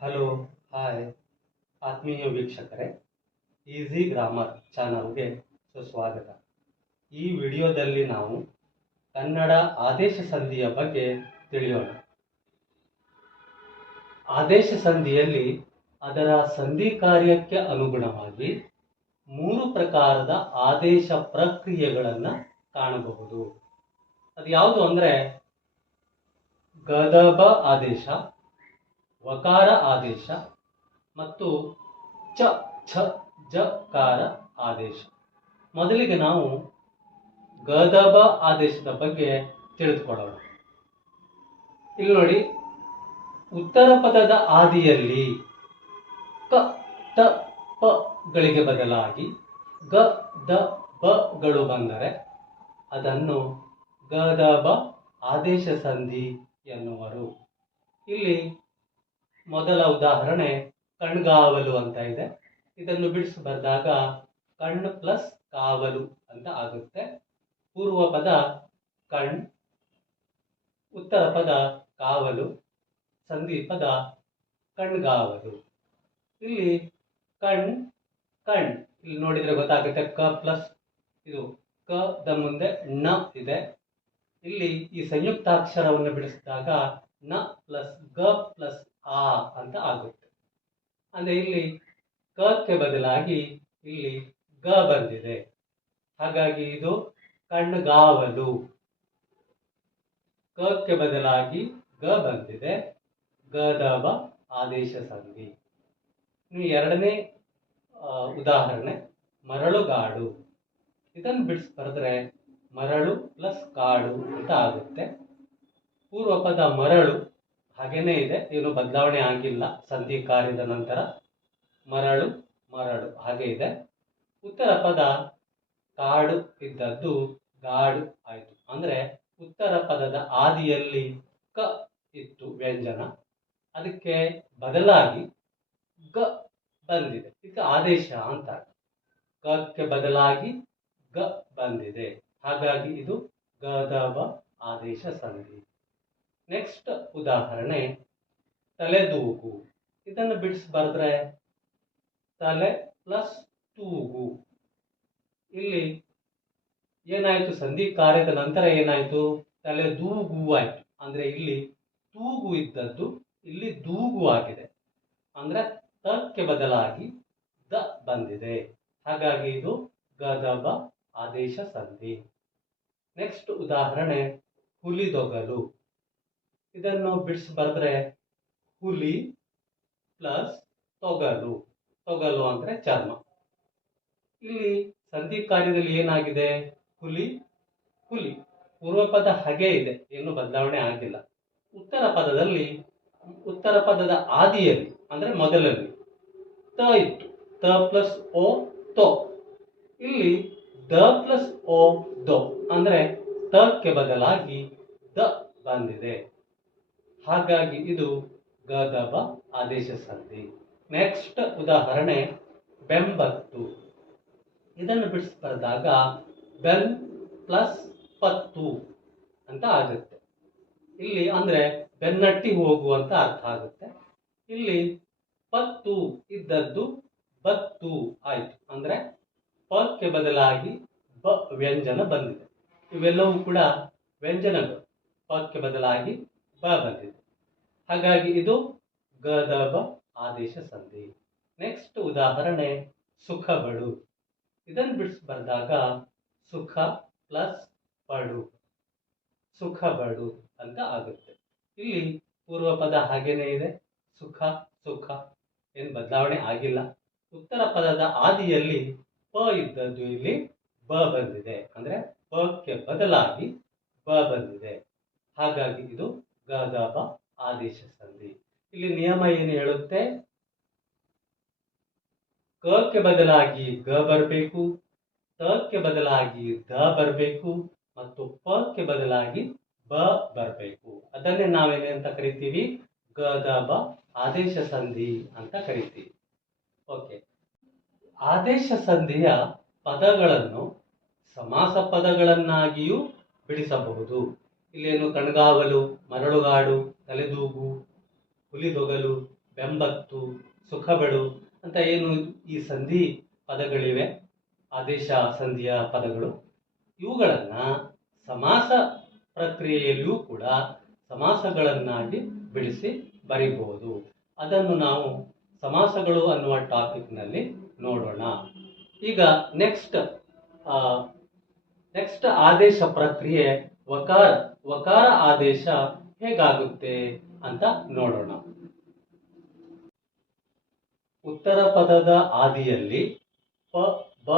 Hello, hi ಆತ್ಮೀಯ ವೀಕ್ಷಕರೇ, easy grammar ಚಾನಲ್ಗೆ ಸುಸ್ವಾಗತ. ಈ ವಿಡಿಯೋದಲ್ಲಿ ನಾವು ಕನ್ನಡ ಆದೇಶ ಸಂಧಿಯ ಬಗ್ಗೆ ತಿಳಿಯೋಣ. ಆದೇಶ ಸಂಧಿಯಲ್ಲಿ ಅದರ ಸಂಧಿ ಕಾರ್ಯಕ್ಕೆ ಅನುಗುಣವಾಗಿ 3 ಪ್ರಕಾರದ ಆದೇಶ ಪ್ರಕ್ರಿಯೆಗಳನ್ನು ಕಾಣಬಹುದು. ಅದು ಯಾವುದು ಅಂದರೆ ಗದಬ ಆದೇಶ, ವಕಾರ ಆದೇಶ ಮತ್ತು ಚ ಛ ಜಕಾರ ಆದೇಶ. ಮೊದಲಿಗೆ ನಾವು ಗದಬ ಆದೇಶದ ಬಗ್ಗೆ ತಿಳಿದುಕೊಳ್ಳೋಣ. ಇಲ್ಲಿ ನೋಡಿ, ಉತ್ತರ ಪದದ ಆದಿಯಲ್ಲಿ ಕ ತ ಪ ಗಳಿಗೆ ಬದಲಾಗಿ ಗ ದ ಬ ಗಳು ಬಂದರೆ ಅದನ್ನು ಗದಬ ಆದೇಶ ಸಂಧಿ ಎನ್ನುವರು. ಇಲ್ಲಿ ಮೊದಲ ಉದಾಹರಣೆ ಕಣ್ಗಾವಲು ಅಂತ ಇದೆ. ಇದನ್ನು ಬಿಡಿಸಿ ಬರೆದಾಗ ಕಣ್ಣು ಪ್ಲಸ್ ಕಾವಲು ಅಂತ ಆಗುತ್ತೆ. ಪೂರ್ವ ಪದ ಕಣ್, ಉತ್ತರ ಪದ ಕಾವಲು, ಸಂಧಿ ಪದ ಕಣ್ಗಾವಲು. ಇಲ್ಲಿ ಕಣ್ ಕಣ್ ಇಲ್ಲಿ ನೋಡಿದ್ರೆ ಗೊತ್ತಾಗುತ್ತೆ, ಕ ಪ್ಲಸ್ ಇದು ಕ ದ ಮುಂದೆ ನ ಇದೆ. ಇಲ್ಲಿ ಈ ಸಂಯುಕ್ತಾಕ್ಷರವನ್ನು ಬಿಡಿಸಿದಾಗ ನ ಪ್ಲಸ್ ಗ ಪ್ಲಸ್ ಆ ಅಂತ ಆಗುತ್ತೆ. ಅಂದ್ರೆ ಇಲ್ಲಿ ಕಕ್ಕೆ ಬದಲಾಗಿ ಇಲ್ಲಿ ಗ ಬಂದಿದೆ. ಹಾಗಾಗಿ ಇದು ಕಣ್ಗಾವಲು. ಕಕ್ಕೆ ಬದಲಾಗಿ ಗ ಬಂದಿದೆ, ಗದಬ ಆದೇಶ ಸಂಧಿ. ಎರಡನೇ ಉದಾಹರಣೆ ಮರಳುಗಾಡು. ಇದನ್ನು ಬಿಡಿಸಿ ಬರೆದ್ರೆ ಮರಳು ಪ್ಲಸ್ ಕಾಡು ಅಂತ ಆಗುತ್ತೆ. ಪೂರ್ವ ಪದ ಮರಳು ಹಾಗೇನೇ ಇದೆ, ಏನು ಬದಲಾವಣೆ ಆಗಿಲ್ಲ. ಸಂಧಿ ಕಾರ್ಯದ ನಂತರ ಮರಳು ಮರಳು ಹಾಗೆ ಇದೆ. ಉತ್ತರ ಪದ ಕಾಡು ಇದ್ದದ್ದು ಗಾಡು ಆಯಿತು. ಅಂದ್ರೆ ಉತ್ತರ ಪದದ ಆದಿಯಲ್ಲಿ ಕ ಇತ್ತು ವ್ಯಂಜನ, ಅದಕ್ಕೆ ಬದಲಾಗಿ ಗ ಬಂದಿದೆ. ಇದಕ್ಕೆ ಆದೇಶ ಅಂತ. ಕಕ್ಕೆ ಬದಲಾಗಿ ಗ ಬಂದಿದೆ, ಹಾಗಾಗಿ ಇದು ಗದಬ ಆದೇಶ ಸಂಧಿ. ನೆಕ್ಸ್ಟ್ ಉದಾಹರಣೆ ತಲೆದೂಗು. ಇದನ್ನು ಬಿಡಿಸಿ ಬರೆದ್ರೆ ತಲೆ ಪ್ಲಸ್ ತೂಗು. ಇಲ್ಲಿ ಏನಾಯ್ತು, ಸಂಧಿ ಕಾರ್ಯದ ನಂತರ ಏನಾಯ್ತು, ತಲೆದೂಗು ಆಯ್ತು. ಅಂದ್ರೆ ಇಲ್ಲಿ ತೂಗು ಇದ್ದದ್ದು ಇಲ್ಲಿ ದೂಗು ಆಗಿದೆ. ಅಂದ್ರೆ ತಕ್ಕೆ ಬದಲಾಗಿ ದ ಬಂದಿದೆ, ಹಾಗಾಗಿ ಇದು ಗದಬ ಆದೇಶ ಸಂಧಿ. ನೆಕ್ಸ್ಟ್ ಉದಾಹರಣೆ ಹುಲಿದೊಗಲು. ಇದನ್ನು ಬಿಡಿಸಿ ಬರೆದ್ರೆ ಹುಲಿ ಪ್ಲಸ್ ತೊಗಲು. ತೊಗಲು ಅಂದ್ರೆ ಚರ್ಮ. ಇಲ್ಲಿ ಸಂಧಿ ಕಾರ್ಯದಲ್ಲಿ ಏನಾಗಿದೆ, ಹುಲಿ ಹುಲಿ. ಪೂರ್ವ ಪದ ಹಾಗೆ ಇದೆ, ಏನು ಬದಲಾವಣೆ ಆಗಿಲ್ಲ. ಉತ್ತರ ಪದದ ಆದಿಯಲ್ಲಿ ಅಂದ್ರೆ ಮೊದಲಲ್ಲಿ ತ ಇತ್ತು, ತ ಪ್ಲಸ್ ಓ ತೋ. ಇಲ್ಲಿ ದ ಪ್ಲಸ್ ಓ ದೋ ಅಂದ್ರೆ ತಕ್ಕೆ ಬದಲಾಗಿ ದ ಬಂದಿದೆ, ಹಾಗಾಗಿ ಇದು ಗದಬ ಆದೇಶ ಸಂಧಿ. ನೆಕ್ಸ್ಟ್ ಉದಾಹರಣೆ ಬೆಂಬತ್ತು. ಇದನ್ನು ಬಿಡಿಸಿ ಬರೆದಾಗ ಬೆನ್ ಪ್ಲಸ್ ಪತ್ತು ಅಂತ ಆಗುತ್ತೆ. ಇಲ್ಲಿ ಅಂದ್ರೆ ಬೆನ್ನಟ್ಟಿ ಹೋಗು ಅಂತ ಅರ್ಥ ಆಗುತ್ತೆ. ಇಲ್ಲಿ ಪತ್ತು ಇದ್ದದ್ದು ಬತ್ತು ಆಯ್ತು. ಅಂದ್ರೆ ಪಕ್ಕೆ ಬದಲಾಗಿ ಬ ವ್ಯಂಜನ ಬಂದಿದೆ. ಇವೆಲ್ಲವೂ ಕೂಡ ವ್ಯಂಜನಗಳು, ಪಕ್ಕೆ ಬದಲಾಗಿ ಬ ಬಂದಿದೆ, ಹಾಗಾಗಿ ಇದು ಗದಬ ಆದೇಶ ಸಂಧಿ. ನೆಕ್ಸ್ಟ್ ಉದಾಹರಣೆ ಸುಖಬಡು. ಇದನ್ನು ಬಿಡಿಸಿ ಬರೆದಾಗ ಸುಖ ಪ್ಲಸ್ ಬಡು, ಸುಖಬಡು ಅಂತ ಆಗುತ್ತೆ. ಇಲ್ಲಿ ಪೂರ್ವ ಪದ ಹಾಗೇನೇ ಇದೆ, ಸುಖ ಸುಖ, ಏನು ಬದಲಾವಣೆ ಆಗಿಲ್ಲ. ಉತ್ತರ ಪದದ ಆದಿಯಲ್ಲಿ ಪ ಇದ್ದದ್ದು ಇಲ್ಲಿ ಬ ಬಂದಿದೆ, ಅಂದ್ರೆ ಪಕ್ಕೆ ಬದಲಾಗಿ ಬ ಬಂದಿದೆ, ಹಾಗಾಗಿ ಇದು ಗದಬ ಆದೇಶ ಸಂಧಿ. ಇಲ್ಲಿ ನಿಯಮ ಏನು ಹೇಳುತ್ತೆ, ಕಕ್ಕೆ ಬದಲಾಗಿ ಗ ಬರಬೇಕು, ತಕ್ಕೆ ಬದಲಾಗಿ ದ ಬರಬೇಕು ಮತ್ತು ಪಕ್ಕೆ ಬದಲಾಗಿ ಬ ಬರಬೇಕು. ಅದನ್ನೇ ನಾವೇನೆ ಅಂತ ಕರಿತೀವಿ, ಗದಬ ಆದೇಶ ಸಂಧಿ ಅಂತ ಕರಿತೀವಿ. ಓಕೆ, ಆದೇಶ ಸಂಧಿಯ ಪದಗಳನ್ನು ಸಮಾಸ ಪದಗಳನ್ನಾಗಿಯೂ ಬಿಡಿಸಬಹುದು. ಇಲ್ಲೇನು ಕಣ್ಗಾವಲು, ಮರಳುಗಾಡು, ತಲೆದೂಗು, ಹುಲಿದೊಗಲು, ಬೆಂಬತ್ತು, ಸುಖಬೆಡು ಅಂತ ಏನು ಈ ಸಂಧಿ ಪದಗಳಿವೆ, ಆದೇಶ ಸಂಧಿಯ ಪದಗಳು, ಇವುಗಳನ್ನು ಸಮಾಸ ಪ್ರಕ್ರಿಯೆಯಲ್ಲಿಯೂ ಕೂಡ ಸಮಾಸಗಳನ್ನಾಗಿ ಬಿಡಿಸಿ ಬರೀಬಹುದು. ಅದನ್ನು ನಾವು ಸಮಾಸಗಳು ಅನ್ನುವ ಟಾಪಿಕ್ನಲ್ಲಿ ನೋಡೋಣ. ಈಗ ನೆಕ್ಸ್ಟ್ ಆದೇಶ ಪ್ರಕ್ರಿಯೆ ವಕಾರ ಆದೇಶ ಹೇಗಾಗುತ್ತೆ ಅಂತ ನೋಡೋಣ. ಉತ್ತರ ಪದದ ಆದಿಯಲ್ಲಿ ಪ, ಬ,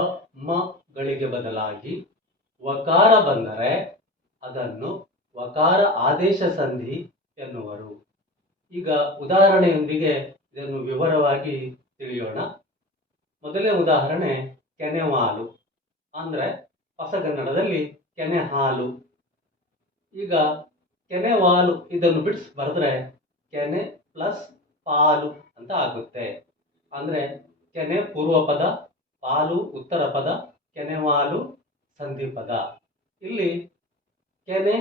ಮ ಗಳಿಗೆ ಬದಲಾಗಿ ವಕಾರ ಬಂದರೆ ಅದನ್ನು ವಕಾರ ಆದೇಶ ಸಂಧಿ ಎನ್ನುವರು. ಈಗ ಉದಾಹರಣೆಯೊಂದಿಗೆ ಇದನ್ನು ವಿವರವಾಗಿ ತಿಳಿಯೋಣ. ಮೊದಲನೇ ಉದಾಹರಣೆ ಕೆನೆವಾಲು, ಅಂದ್ರೆ ಹೊಸಗನ್ನಡದಲ್ಲಿ ಕೆನೆ ಹಾಲು. ಈಗ ಕೆನೆವಾಲು ಇದನ್ನು ಬಿಡಿಸಿ ಬರೆದ್ರೆ ಕೆನೆ ಪ್ಲಸ್ ಪಾಲು ಅಂತ ಆಗುತ್ತೆ. ಅಂದ್ರೆ ಕೆನೆ ಪೂರ್ವ ಪದ, ಪಾಲು ಉತ್ತರ ಪದ, ಕೆನೆವಾಲು ಸಂಧಿ ಪದ. ಇಲ್ಲಿ ಕೆನೆ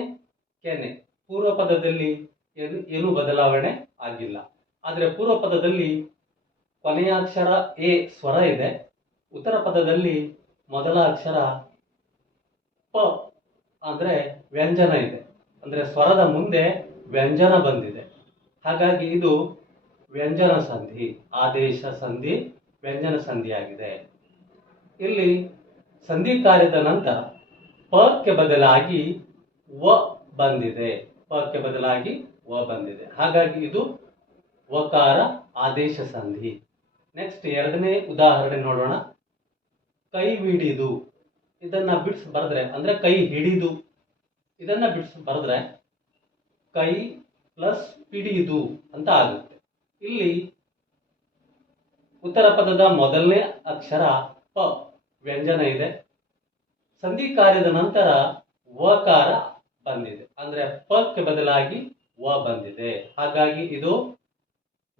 ಕೆನೆ ಪೂರ್ವ ಪದದಲ್ಲಿ ಏನು ಬದಲಾವಣೆ ಆಗಿಲ್ಲ. ಆದರೆ ಪೂರ್ವ ಪದದಲ್ಲಿ ಕೊನೆಯ ಅಕ್ಷರ ಎ ಸ್ವರ ಇದೆ, ಉತ್ತರ ಪದದಲ್ಲಿ ಮೊದಲ ಅಕ್ಷರ ಪ ಅಂದ್ರೆ ವ್ಯಂಜನ ಇದೆ, ಅಂದ್ರೆ ಸ್ವರದ ಮುಂದೆ ವ್ಯಂಜನ ಬಂದಿದೆ. ಹಾಗಾಗಿ ಇದು ವ್ಯಂಜನ ಸಂಧಿ, ಆದೇಶ ಸಂಧಿ, ವ್ಯಂಜನ ಸಂಧಿಯಾಗಿದೆ. ಇಲ್ಲಿ ಸಂಧಿ ಕಾರ್ಯದ ನಂತರ ಪಕ್ಕೆ ಬದಲಾಗಿ ವ ಬಂದಿದೆ, ಪಕ್ಕೆ ಬದಲಾಗಿ ವ ಬಂದಿದೆ. ಹಾಗಾಗಿ ಇದು ವಕಾರ ಆದೇಶ ಸಂಧಿ. ನೆಕ್ಸ್ಟ್ ಎರಡನೇ ಉದಾಹರಣೆ ನೋಡೋಣ. ಕೈ ಹಿಡಿದು, ಇದನ್ನ ಬಿಡಿಸಿ ಬರೆದ್ರೆ ಅಂದ್ರೆ ಕೈ ಹಿಡಿದು, ಇದನ್ನ ಬಿಡಿಸಿ ಬರೆದ್ರೆ ಕೈ ಪ್ಲಸ್ ಹಿಡಿದು ಅಂತ ಆಗುತ್ತೆ. ಇಲ್ಲಿ ಉತ್ತರ ಪದದ ಮೊದಲನೇ ಅಕ್ಷರ ಪ ವ್ಯಂಜನ ಇದೆ, ಸಂಧಿ ಕಾರ್ಯದ ನಂತರ ವಕಾರ ಬಂದಿದೆ, ಅಂದ್ರೆ ಪಕ್ಕೆ ಬದಲಾಗಿ ವ ಬಂದಿದೆ. ಹಾಗಾಗಿ ಇದು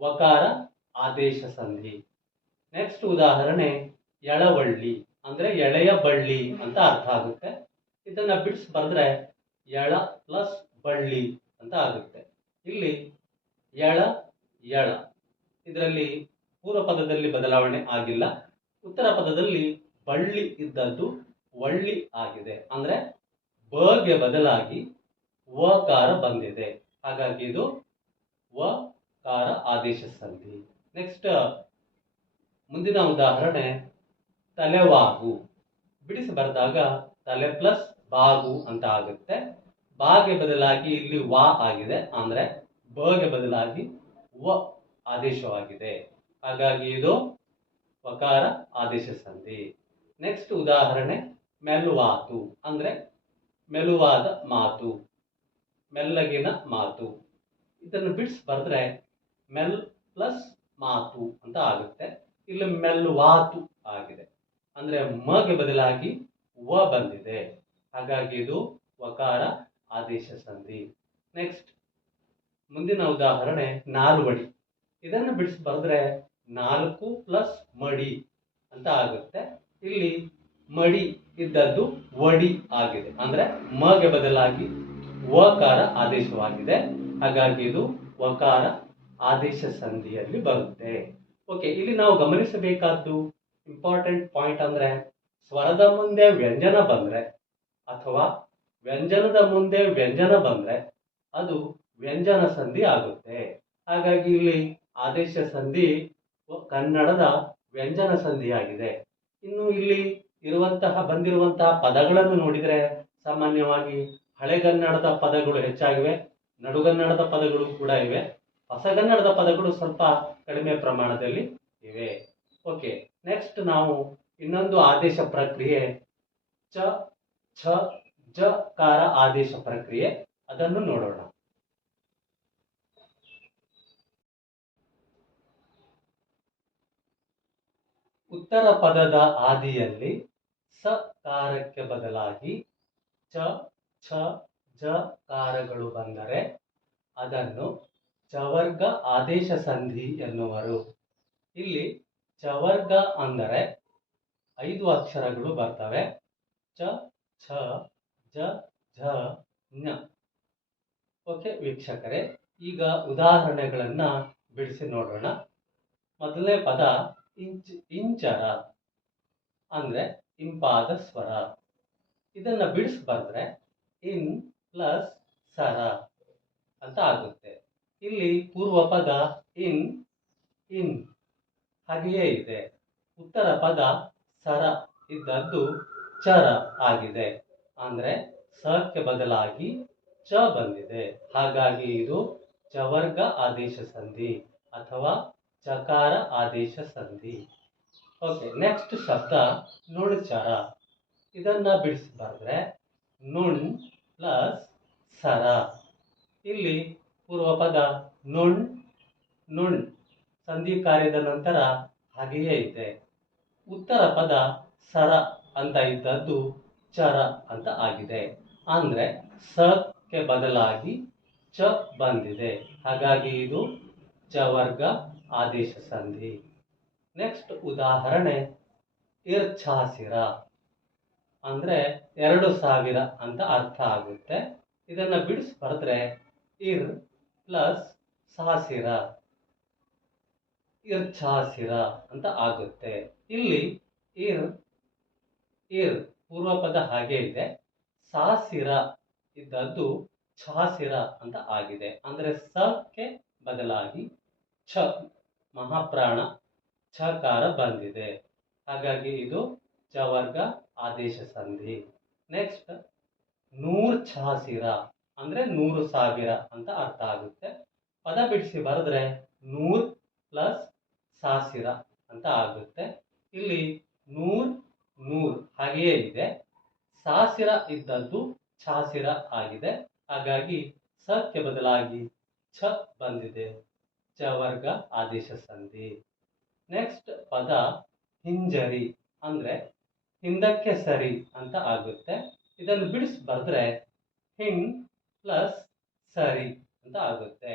ವಕಾರ ಆದೇಶ ಸಂಧಿ. ನೆಕ್ಸ್ಟ್ ಉದಾಹರಣೆ ಎಳವಳ್ಳಿ, ಅಂದ್ರೆ ಎಳೆಯ ಬಳ್ಳಿ ಅಂತ ಅರ್ಥ ಆಗುತ್ತೆ. ಇದನ್ನ ಬಿಡಿಸಿ ಬರೆದ್ರೆ ಎಳ ಪ್ಲಸ್ ಬಳ್ಳಿ ಅಂತ ಆಗುತ್ತೆ. ಇಲ್ಲಿ ಎಳ ಎಳ, ಇದರಲ್ಲಿ ಪೂರ್ವ ಪದದಲ್ಲಿ ಬದಲಾವಣೆ ಆಗಿಲ್ಲ, ಉತ್ತರ ಪದದಲ್ಲಿ ಬಳ್ಳಿ ಇದ್ದದ್ದು ಒಳ್ಳಿ ಆಗಿದೆ, ಅಂದ್ರೆ ಬಗೆ ಬದಲಾಗಿ ವಕಾರ ಬಂದಿದೆ. ಹಾಗಾಗಿ ಇದು ವಕಾರ ಆದೇಶ ಸಂಧಿ. ನೆಕ್ಸ್ಟ್ ಮುಂದಿನ ಉದಾಹರಣೆ ತಲೆವಾಗು, ಬಿಡಿಸಿ ಬರೆದಾಗ ತಲೆ ಪ್ಲಸ್ ಬಾಗು ಅಂತ ಆಗುತ್ತೆ. ಬಾಗೆ ಬದಲಾಗಿ ಇಲ್ಲಿ ವಾ ಆಗಿದೆ, ಅಂದ್ರೆ ಬಗೆ ಬದಲಾಗಿ ವ ಆದೇಶವಾಗಿದೆ. ಹಾಗಾಗಿ ಇದು ವಕಾರ ಆದೇಶ ಸಂಧಿ. ನೆಕ್ಸ್ಟ್ ಉದಾಹರಣೆ ಮೆಲುವಾತು, ಅಂದ್ರೆ ಮೆಲುವಾದ ಮಾತು, ಮೆಲ್ಲಗಿನ ಮಾತು. ಇದನ್ನು ಬಿಡಿಸಿ ಬರೆದ್ರೆ ಮೆಲ್ ಪ್ಲಸ್ ಮಾತು ಅಂತ ಆಗುತ್ತೆ. ಇಲ್ಲಿ ಮೆಲ್ಲುವಾತು ಆಗಿದೆ, ಅಂದ್ರೆ ಮಗೆ ಬದಲಾಗಿ ವ ಬಂದಿದೆ. ಹಾಗಾಗಿ ಇದು ವಕಾರ ಆದೇಶ ಸಂಧಿ. ನೆಕ್ಸ್ಟ್ ಮುಂದಿನ ಉದಾಹರಣೆ ನಾಲ್ವಡಿ, ಇದನ್ನು ಬಿಡಿಸಿ ಬರೆದ್ರೆ ನಾಲ್ಕು ಪ್ಲಸ್ ಮಡಿ ಅಂತ ಆಗುತ್ತೆ. ಇಲ್ಲಿ ಮಡಿ ಇದ್ದದ್ದು ವಡಿ ಆಗಿದೆ, ಅಂದ್ರೆ ಮಗೆ ಬದಲಾಗಿ ವಕಾರ ಆದೇಶವಾಗಿದೆ. ಹಾಗಾಗಿ ಇದು ವಕಾರ ಆದೇಶ ಸಂಧಿಯಲ್ಲಿ ಬರುತ್ತೆ. ಓಕೆ, ಇಲ್ಲಿ ನಾವು ಗಮನಿಸಬೇಕಾದ್ದು ಇಂಪಾರ್ಟೆಂಟ್ ಪಾಯಿಂಟ್ ಅಂದ್ರೆ ಸ್ವರದ ಮುಂದೆ ವ್ಯಂಜನ ಬಂದ್ರೆ ಅಥವಾ ವ್ಯಂಜನದ ಮುಂದೆ ವ್ಯಂಜನ ಬಂದ್ರೆ ಅದು ವ್ಯಂಜನ ಸಂಧಿ ಆಗುತ್ತೆ. ಹಾಗಾಗಿ ಇಲ್ಲಿ ಆದೇಶ ಸಂಧಿ ಕನ್ನಡದ ವ್ಯಂಜನ ಸಂಧಿಯಾಗಿದೆ. ಇನ್ನು ಇಲ್ಲಿ ಬಂದಿರುವಂತಹ ಪದಗಳನ್ನು ನೋಡಿದರೆ ಸಾಮಾನ್ಯವಾಗಿ ಹಳೆಗನ್ನಡದ ಪದಗಳು ಹೆಚ್ಚಾಗಿವೆ, ನಡುಗನ್ನಡದ ಪದಗಳು ಕೂಡ ಇವೆ, ಹೊಸಗನ್ನಡದ ಪದಗಳು ಸ್ವಲ್ಪ ಕಡಿಮೆ ಪ್ರಮಾಣದಲ್ಲಿ ಇವೆ. ಓಕೆ, ನೆಕ್ಸ್ಟ್ ನಾವು ಇನ್ನೊಂದು ಆದೇಶ ಪ್ರಕ್ರಿಯೆ ಚ ಛ ಜ ಕಾರ ಆದೇಶ ಪ್ರಕ್ರಿಯೆ, ಅದನ್ನು ನೋಡೋಣ. ಉತ್ತರ ಪದದ ಆದಿಯಲ್ಲಿ ಸ ಕಾರಕ್ಕೆ ಬದಲಾಗಿ ಚ ಛ ಜ ಕಾರಗಳು ಬಂದರೆ ಅದನ್ನು ಚವರ್ಗ ಆದೇಶ ಸಂಧಿ ಎನ್ನುವರು. ಇಲ್ಲಿ ಚವರ್ಗ ಅಂದರೆ 5 ಅಕ್ಷರಗಳು ಬರ್ತವೆ, ಚ ಛ ಜ ಝ ಞ. ಓಕೆ ವೀಕ್ಷಕರೇ, ಈಗ ಉದಾಹರಣೆಗಳನ್ನ ಬಿಡಿಸಿ ನೋಡೋಣ. ಮೊದಲನೇ ಪದ ಇಂಚರ ಅಂದ್ರೆ ಇಂಪಾದ ಸ್ವರ. ಇದನ್ನ ಬಿಡಿಸಿ ಬರೆದ್ರೆ ಇನ್ ಪ್ಲಸ್ ಸರ ಅಂತ ಆಗುತ್ತೆ. ಇಲ್ಲಿ ಪೂರ್ವ ಪದ ಇನ್ ಇನ್ ಹಾಗೆಯೇ ಇದೆ. ಉತ್ತರ ಪದ ಸರ ಇದ್ದದ್ದು ಚರ ಆಗಿದೆ. ಅಂದ್ರೆ ಸಕ್ಕೆ ಬದಲಾಗಿ ಚ ಬಂದಿದೆ. ಹಾಗಾಗಿ ಇದು ಚವರ್ಗ ಆದೇಶ ಸಂಧಿ ಅಥವಾ ಚಕಾರ ಆದೇಶ ಸಂಧಿ. ಓಕೆ, ನೆಕ್ಸ್ಟ್ ಶಬ್ದ ನುಣ್ಚರ. ಇದನ್ನ ಬಿಡಿಸಿ ಬರೆದ್ರೆ ನುಣ್ ಪ್ಲಸ್ ಸರ. ಇಲ್ಲಿ ಪೂರ್ವ ಪದ ನುಣ್ ನುಣ್ ಸಂಧಿ ಕಾರ್ಯದ ನಂತರ ಹಾಗೆಯೇ ಇದೆ. ಉತ್ತರ ಪದ ಸರ ಅಂತ ಇದ್ದದ್ದು ಚರ ಅಂತ ಆಗಿದೆ. ಅಂದ್ರೆ ಸಕ್ಕೆ ಬದಲಾಗಿ ಚ ಬಂದಿದೆ. ಹಾಗಾಗಿ ಇದು ಚವರ್ಗ ಆದೇಶ ಸಂಧಿ. ನೆಕ್ಸ್ಟ್ ಉದಾಹರಣೆ ಇರ್ಛಾಸಿರ ಅಂದ್ರೆ 2000 ಅಂತ ಅರ್ಥ ಆಗುತ್ತೆ. ಇದನ್ನ ಬಿಡಿಸಿ ಬರೆದ್ರೆ ಇರ್ ಪ್ಲಸ್ ಸಾಸಿರ ಇರ್ಛಾಸಿರ ಅಂತ ಆಗುತ್ತೆ. ಇಲ್ಲಿ ಇರ್ ಇರ್ ಪೂರ್ವ ಪದ ಹಾಗೆ ಇದೆ. ಸಾಸಿರ ಇದ್ದದ್ದು ಛಾಸಿರ ಅಂತ ಆಗಿದೆ. ಅಂದ್ರೆ ಸಕ್ಕೆ ಬದಲಾಗಿ ಛ ಮಹಾಪ್ರಾಣ ಛಕಾರ ಬಂದಿದೆ. ಹಾಗಾಗಿ ಇದು ಚವರ್ಗ ಆದೇಶ ಸಂಧಿ. ನೆಕ್ಸ್ಟ್ ನೂರ್ ಛಾಸಿರ ಅಂದ್ರೆ 100,000 ಅಂತ ಅರ್ಥ ಆಗುತ್ತೆ. ಪದ ಬಿಡಿಸಿ ಬರೆದ್ರೆ ನೂರ್ ಪ್ಲಸ್ ಸಾಸಿರ ಅಂತ ಆಗುತ್ತೆ. ಇಲ್ಲಿ ನೂರ್ ನೂರ್ ಹಾಗೆಯೇ ಇದೆ. ಸಾಸಿರ ಇದ್ದದ್ದು ಛಾಸಿರ ಆಗಿದೆ. ಹಾಗಾಗಿ ಸಕ್ಕೆ ಬದಲಾಗಿ ಛ ಬಂದಿದೆ. ಚವರ್ಗ ಆದೇಶ ಸಂಧಿ. ನೆಕ್ಸ್ಟ್ ಪದ ಹಿಂಜರಿ ಅಂದ್ರೆ ಹಿಂದಕ್ಕೆ ಸರಿ ಅಂತ ಆಗುತ್ತೆ. ಇದನ್ನು ಬಿಡಿಸಿ ಬರೆದ್ರೆ ಹಿನ್ ಪ್ಲಸ್ ಸರಿ ಅಂತ ಆಗುತ್ತೆ.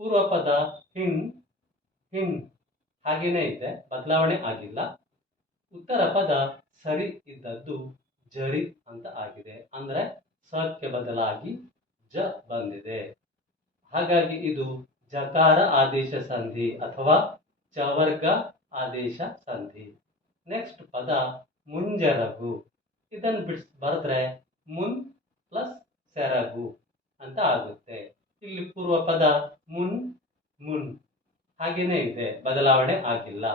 ಪೂರ್ವ ಪದ ಹಿನ್ ಹಿನ್ ಹಾಗೇನೆ ಇದೆ, ಬದಲಾವಣೆ ಆಗಿಲ್ಲ. ಉತ್ತರ ಪದ ಸರಿ ಇದ್ದದ್ದು ಜರಿ ಅಂತ ಆಗಿದೆ. ಅಂದ್ರೆ ಸಕ್ಕೆ ಬದಲಾಗಿ ಜ ಬಂದಿದೆ. ಹಾಗಾಗಿ ಇದು ಜಕಾರ ಆದೇಶ ಸಂಧಿ ಅಥವಾ ಚವರ್ಗ ಆದೇಶ ಸಂಧಿ. ನೆಕ್ಸ್ಟ್ ಪದ ಮುಂಜರಗು. ಇದನ್ನು ಬಿಡಿಸಿ ಬರೆದ್ರೆ ಮುನ್ ಪ್ಲಸ್ ಸೆರಗು ಅಂತ ಆಗುತ್ತೆ. ಇಲ್ಲಿ ಪೂರ್ವ ಪದ ಮುನ್ ಮುನ್ ಹಾಗೇನೆ ಇದೆ, ಬದಲಾವಣೆ ಆಗಿಲ್ಲ.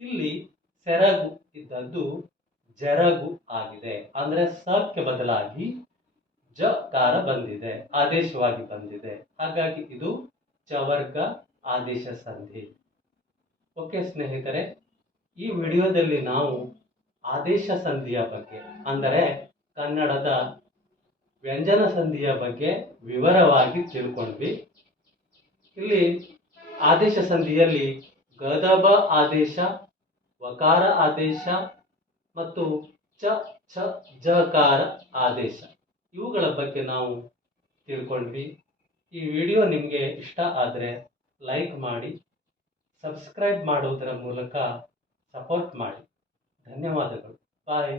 ಇಲ್ಲಿ ಸೆರಗು ಇದ್ದದ್ದು ಜರಗು ಆಗಿದೆ. ಅಂದ್ರೆ ಸಕ್ಕೆ ಬದಲಾಗಿ ಜ ಕಾರ ಬಂದಿದೆ, ಆದೇಶವಾಗಿ ಬಂದಿದೆ. ಹಾಗಾಗಿ ಇದು ಚವರ್ಗ ಆದೇಶ ಸಂಧಿ. ಓಕೆ ಸ್ನೇಹಿತರೆ, ಈ ವಿಡಿಯೋದಲ್ಲಿ ನಾವು ಆದೇಶ ಸಂಧಿಯ ಬಗ್ಗೆ ಅಂದರೆ ಕನ್ನಡದ ವ್ಯಂಜನ ಸಂಧಿಯ ಬಗ್ಗೆ ವಿವರವಾಗಿ ತಿಳ್ಕೊಂಡ್ವಿ. ಇಲ್ಲಿ ಆದೇಶ ಸಂಧಿಯಲ್ಲಿ ಗದಬ ಆದೇಶ, ವಕಾರ ಆದೇಶ ಮತ್ತು ಚ ಛ ಜಕಾರ ಆದೇಶ ಇವುಗಳ ಬಗ್ಗೆ ನಾವು ತಿಳ್ಕೊಂಡ್ವಿ. ಈ ವಿಡಿಯೋ ನಿಮಗೆ ಇಷ್ಟ ಆದರೆ ಲೈಕ್ ಮಾಡಿ, ಸಬ್ಸ್ಕ್ರೈಬ್ ಮಾಡುವುದರ ಮೂಲಕ ಸಪೋರ್ಟ್ ಮಾಡಿ. ಧನ್ಯವಾದಗಳು. ಬಾಯ್.